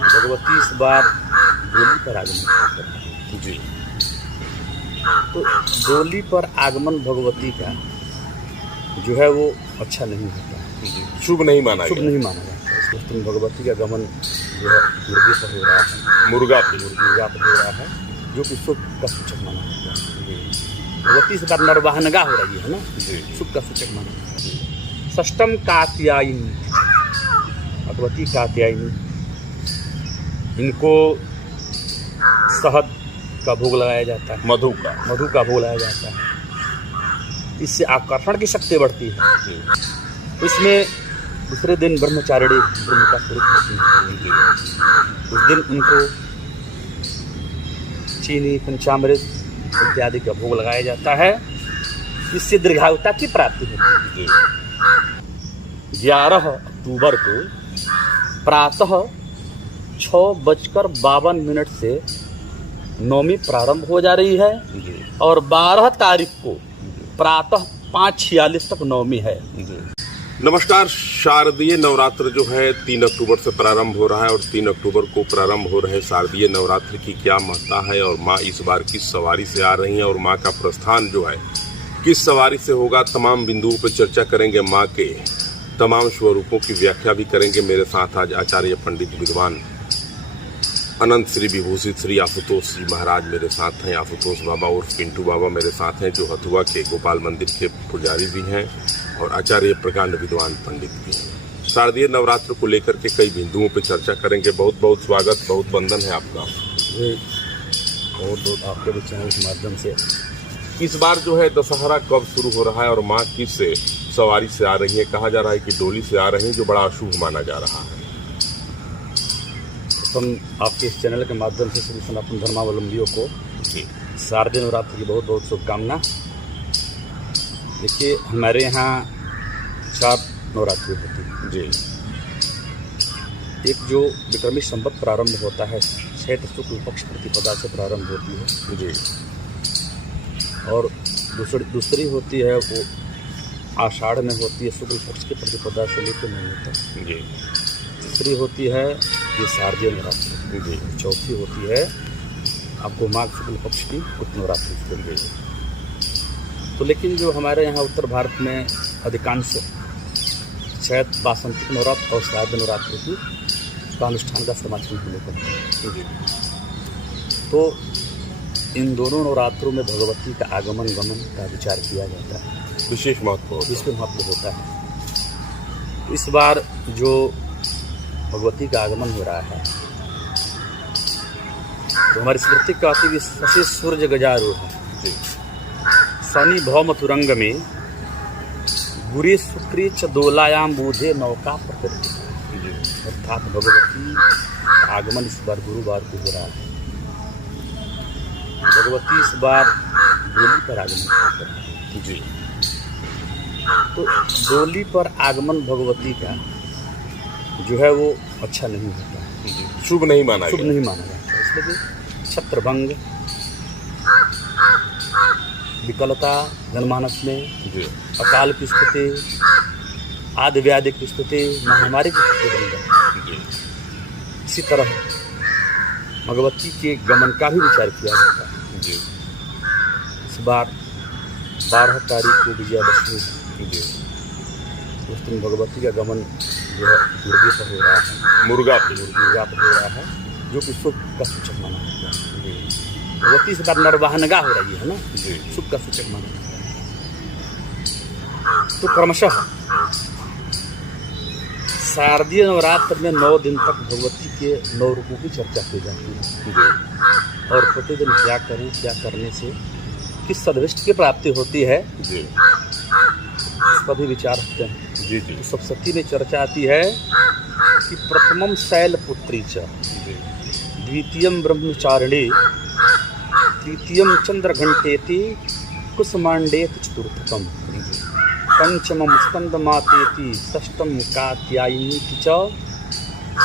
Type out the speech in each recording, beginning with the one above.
भगवती इस बार डोली पर आगमन कर रही है। जी। तो डोली पर आगमन भगवती का जो है वो अच्छा नहीं होता, जी, शुभ नहीं माना शुभ गया। नहीं माना जाता। उस दिन भगवती का गमन जो है मुर्गे पर हो रहा है, मुर्गा पे। मुर्गा पर हो रहा है, जो कि शुभ का सूचक माना जाता है। भगवती इस बार नरवाहनगा हो रही है ना, जी। शुभ का सूचक माना जाता है। षष्टम कात्यायनी, भगवती कात्यायनी, इनको शहद का भोग लगाया जाता है, मधु का। मधु का भोग लगाया जाता है। इससे आकर्षण की शक्ति बढ़ती है। जी। इसमें दूसरे दिन ब्रह्मचारिणी ब्रह्म का स्वरूप होती है। जी। उस दिन उनको चीनी, पंचामृत इत्यादि का भोग लगाया जाता है, इससे दीर्घायुता की प्राप्ति होती है। जी। 11 अक्टूबर को प्रातः 6:52 से नवमी प्रारंभ हो जा रही है जी। और 12 तारीख को प्रातः 5:46 तक नवमी है। जी। नमस्कार। शारदीय नवरात्र जो है 3 अक्टूबर से प्रारंभ हो रहा है और 3 अक्टूबर को प्रारंभ हो रहे शारदीय नवरात्र की क्या महत्ता है और माँ इस बार किस सवारी से आ रही हैं और माँ का प्रस्थान जो है किस सवारी से होगा, तमाम बिंदुओं पर चर्चा करेंगे। माँ के तमाम स्वरूपों की व्याख्या भी करेंगे। मेरे साथ आज आचार्य पंडित विद्वान अनंत श्री विभूषित श्री आशुतोष जी महाराज मेरे साथ हैं। आशुतोष बाबा उर्फ पिंटू बाबा मेरे साथ हैं, जो हथुआ के गोपाल मंदिर के पुजारी भी हैं और आचार्य प्रकांड विद्वान पंडित भी हैं। शारदीय नवरात्र को लेकर के कई बिंदुओं पर चर्चा करेंगे। बहुत बहुत स्वागत, बहुत वंदन है आपका। और आपके भी चैनल के माध्यम से इस बार जो है दशहरा कब शुरू हो रहा है और माँ किस सवारी से आ रही है? कहा जा रहा है कि डोली से आ रही है, जो बड़ा अशुभ माना जा रहा है। हम आपके इस चैनल के माध्यम से सभी सनातन धर्मावलंबियों को जी। शारदीय नवरात्र की बहुत बहुत शुभकामना। देखिए, हमारे यहाँ 4 नवरात्रि होती है। जी। एक जो विक्रमी संवत प्रारंभ होता है, चैत्र शुक्ल पक्ष प्रतिपदा से प्रारंभ होती है। जी। और दूसरी होती है वो आषाढ़ में होती है, शुक्ल पक्ष की प्रतिपदा से लेकर नवमी तक। जी। तीसरी होती है ये शारदीय नवरात्रि। जी। चौथी होती है आपको माघ शुक्ल पक्ष की उक्त नवरात्रि चल गई है। तो लेकिन जो हमारे यहाँ उत्तर भारत में अधिकांश चैत्र वासंतिक नवरात्र और शारदीय नवरात्रि की का अनुष्ठान का समाचरण होने को। तो इन दोनों नवरात्रों में भगवती का आगमन गमन का विचार किया जाता है, विशेष महत्व जिसमें महत्व होता है। इस बार जो भगवती का आगमन हो रहा है तो हमारी स्मृति कहती है शशि सूर्य गजारूढ़ है। जी। शनि भौम तुरंग में गुरी शुक्री च दोलायाम बूधे नौका प्रकृति। जी। अर्थात भगवती का आगमन इस बार गुरुवार को हो रहा है। भगवती इस बार डोली पर आगमन कर रही है। जी। तो डोली पर आगमन भगवती का जो है वो अच्छा नहीं होता, जी, शुभ नहीं माना शुभ गया। नहीं माना जाता। इसलिए छत्रभंग, विकलता जनमानस में, जी। अकाल की स्थिति, आदि व्याधि की स्थिति, महामारी की स्थिति बन जाती है। जी। इसी तरह भगवती के गमन का भी विचार किया जाता है। जी। इस बार 12 तारीख को विजयादशमी है। जी। उस दिन भगवती का गमन जो है मुर्गे पर हो रहा है, मुर्गा पे। मुर्गा पर हो रहा है, जो कि शुभ का सूचक माना जाता है। भगवती इस बार नरवाहनगा हो रही है ना, जी। शुभ का सूचक माना जाता है। तो क्रमशः शारदीय नवरात्र में 9 दिन तक भगवती के 9 रूपों की चर्चा की जाती है। जी। और प्रतिदिन क्या करें, क्या करने से किस सदविष्ट की प्राप्ति होती है, जी। इस पर भी विचार रखते हैं। जी। जी। तो सप्तशती में चर्चा आती है कि प्रथमम शैलपुत्री च, जी। द्वितीयम ब्रह्मचारिणी, तृतीयम चंद्रघंटेति, कुसमांडेति चतुर्थकम, पंचमम स्कंदमातेति, षष्ठम कात्यायनीति च,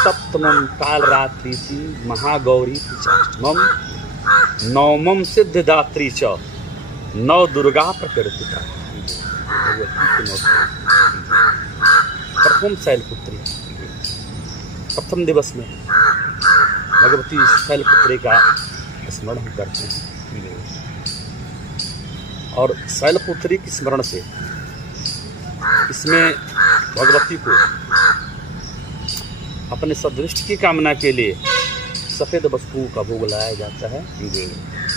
सप्तमम कालरात्रीति, महागौरीति च अष्टमम, नवमम सिद्धिदात्री च, नव दुर्गा प्रकृतिता। प्रथम शैलपुत्री प्रथम दिवस में भगवती शैलपुत्री का स्मरण करते हैं। और शैलपुत्री की स्मरण से इसमें भगवती को अपने सदृष्ट की कामना के लिए सफ़ेद वस्तुओं का भोग लगाया जाता है,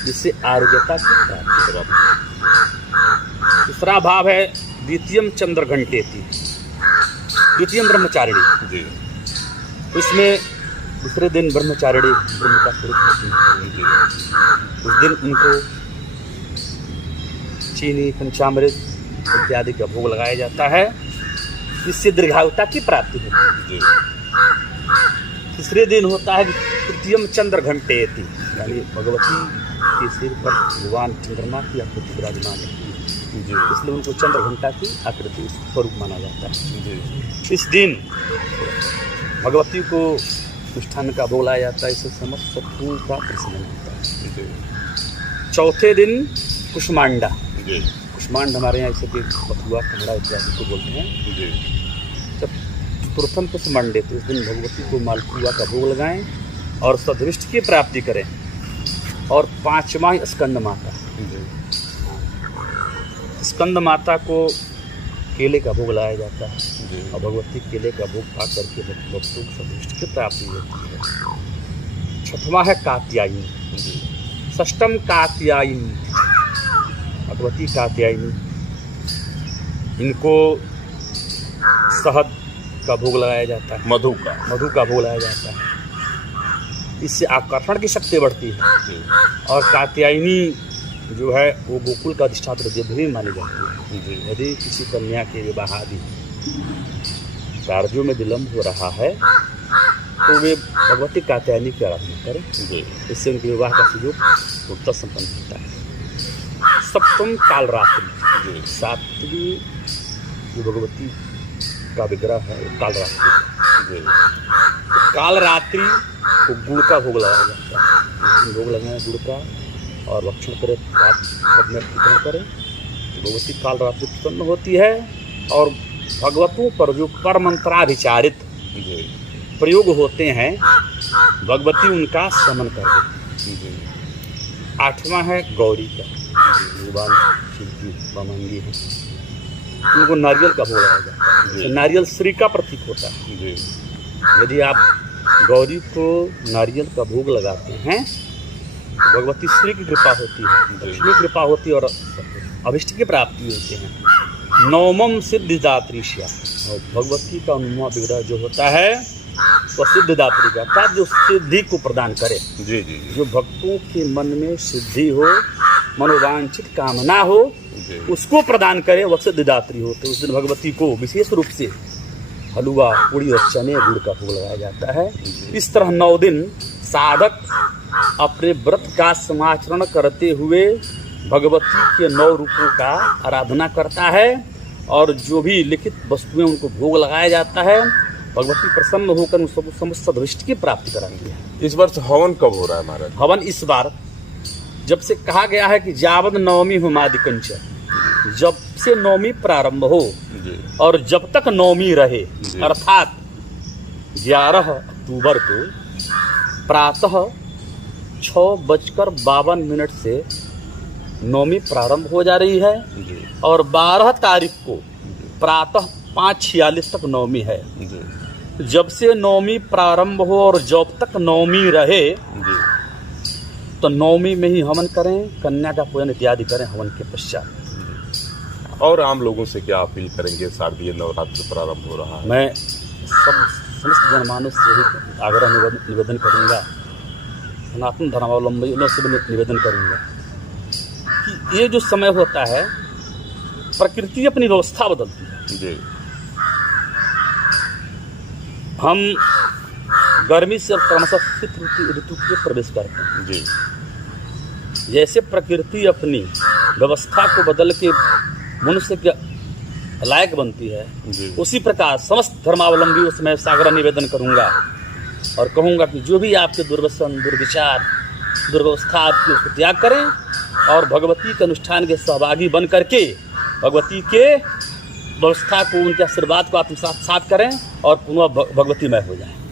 जिससे आरोग्यता की प्राप्ति होती है। दूसरा भाव है द्वितीयम चंद्र घंटेति, द्वितीयम ब्रह्मचारिणी। इसमें दूसरे दिन ब्रह्मचारिणी ब्रह्म का स्वरूप होती है। उस दिन उनको चीनी, पंचामृत इत्यादि का भोग लगाया जाता है, जिससे दीर्घायुता की प्राप्ति होती है। तीसरे दिन होता है तृतीयम चंद्र घंटेति, यानी भगवती के सिर पर भगवान चंद्रमा की आकृति विराजमान है, इसलिए उनको चंद्र घंटा की आकृति स्वरूप माना जाता है। इस दिन भगवती को मिष्ठान का भोग लाया जाता है, इससे समस्त शत्रुओं का प्रशमन होता है। चौथे दिन कुष्मांडा, कुष्मांड हमारे यहाँ इसे बथुआ, कमड़ा इत्यादि को बोलते हैं। जब प्रथम कुष्मांडे तो इस दिन भगवती को मालपुआ का भोग लगाएं और सदृष्ट की प्राप्ति करें। और पांचवा स्कंद माता, स्कंद माता को केले का भोग लाया जाता है और भगवती केले का भोग पा करके भक्तों को सदृष्ट की प्राप्ति होती है। छठवां है कात्यायनी, षष्टम कात्यायनी, भगवती कात्यायनी, इनको शहद का भोग लगाया जाता है, मधु का भोग लगाया जाता है, इससे आकर्षण की शक्ति बढ़ती है। और कात्यायनी जो है वो गोकुल का अधिष्ठात्र देवी भी मानी जाती है। यदि किसी कन्या के विवाह आदि कार्यों में विलम्ब हो रहा है तो वे भगवती कात्यायनी की आराधना करें, इससे उनके विवाह का सुयोग पूर्णतः संपन्न होता है। सप्तम कालरात्रि, सातवीं जो भगवती का विग्रह है वो कालरात्रि। कालरात्रि को गुड़ का भोग लगाया जाता है, भोग लगाए गुड़ का और भक्षण करें, सब में अर्पण करें, भगवती कालरात्रि प्रसन्न होती है। और भगवतों पर जो पर मंत्राभिचारित प्रयोग होते हैं भगवती उनका शमन कर देती है। आठवां है गौरी का, भगवान शिव की बामंगी है, उनको नारियल का भोग लगाया जाता है। नारियल श्री का प्रतीक होता है। यदि आप गौरी को नारियल का भोग लगाते हैं तो भगवती श्री की कृपा होती है, लक्ष्मी की कृपा होती है और अभिष्ट की प्राप्ति होती है। नवमम सिद्धिदात्रीश्या, और भगवती का 9वां विग्रह जो होता है वह सिद्धिदात्री का, अर्थात जो सिद्धि को प्रदान करे, जो भक्तों के मन में सिद्धि हो, मनोवांछित कामना हो, उसको प्रदान करे, वह सिद्धिदात्री हो। तो उस दिन भगवती को विशेष रूप से हलवा, पूड़ी और चने गुड़ का भोग लगाया जाता है। इस तरह 9 दिन साधक अपने व्रत का समाचरण करते हुए भगवती के 9 रूपों का आराधना करता है और जो भी लिखित वस्तुएं उनको भोग लगाया जाता है, भगवती प्रसन्न होकर उन सब समस्त सदृष्ट की प्राप्ति कराएंगे। इस वर्ष हवन कब हो रहा है महाराज? हवन इस बार जब से कहा गया है कि जावद नवमी हुमादिकंच, जब से नवमी प्रारंभ हो और जब तक नवमी रहे, अर्थात 11 अक्टूबर को प्रातः 6:52 से नवमी प्रारंभ हो जा रही है और 12 तारीख को प्रातः 5:46 तक नवमी है। जब से नवमी प्रारंभ हो और जब तक नवमी रहे तो नवमी में ही हवन करें, कन्या का पूजन इत्यादि करें हवन के पश्चात। और आम लोगों से क्या अपील करेंगे? शारदीय नवरात्र प्रारंभ हो रहा है, मैं समस्त जनमानस से ही आग्रह निवेदन करूंगा, सनातन धर्मावलंबियों से भी निवेदन करूंगा कि ये जो समय होता है प्रकृति अपनी व्यवस्था बदलती है। हम गर्मी से क्रमशः शीत ऋतु के प्रवेश करते हैं। जैसे प्रकृति अपनी व्यवस्था को बदल के मनुष्य के लायक बनती है, उसी प्रकार समस्त धर्मावलंबियों से मैं साग्रह निवेदन करूंगा और कहूंगा कि जो भी आपके दुर्व्यसन, दुर्विचार, दुर्व्यवस्था आपकी, उसको त्याग करें और भगवती के अनुष्ठान के सहभागी बन करके भगवती के व्यवस्था को, उनके आशीर्वाद को आत्मसात करें और पुनः भगवतीमय हो जाएं।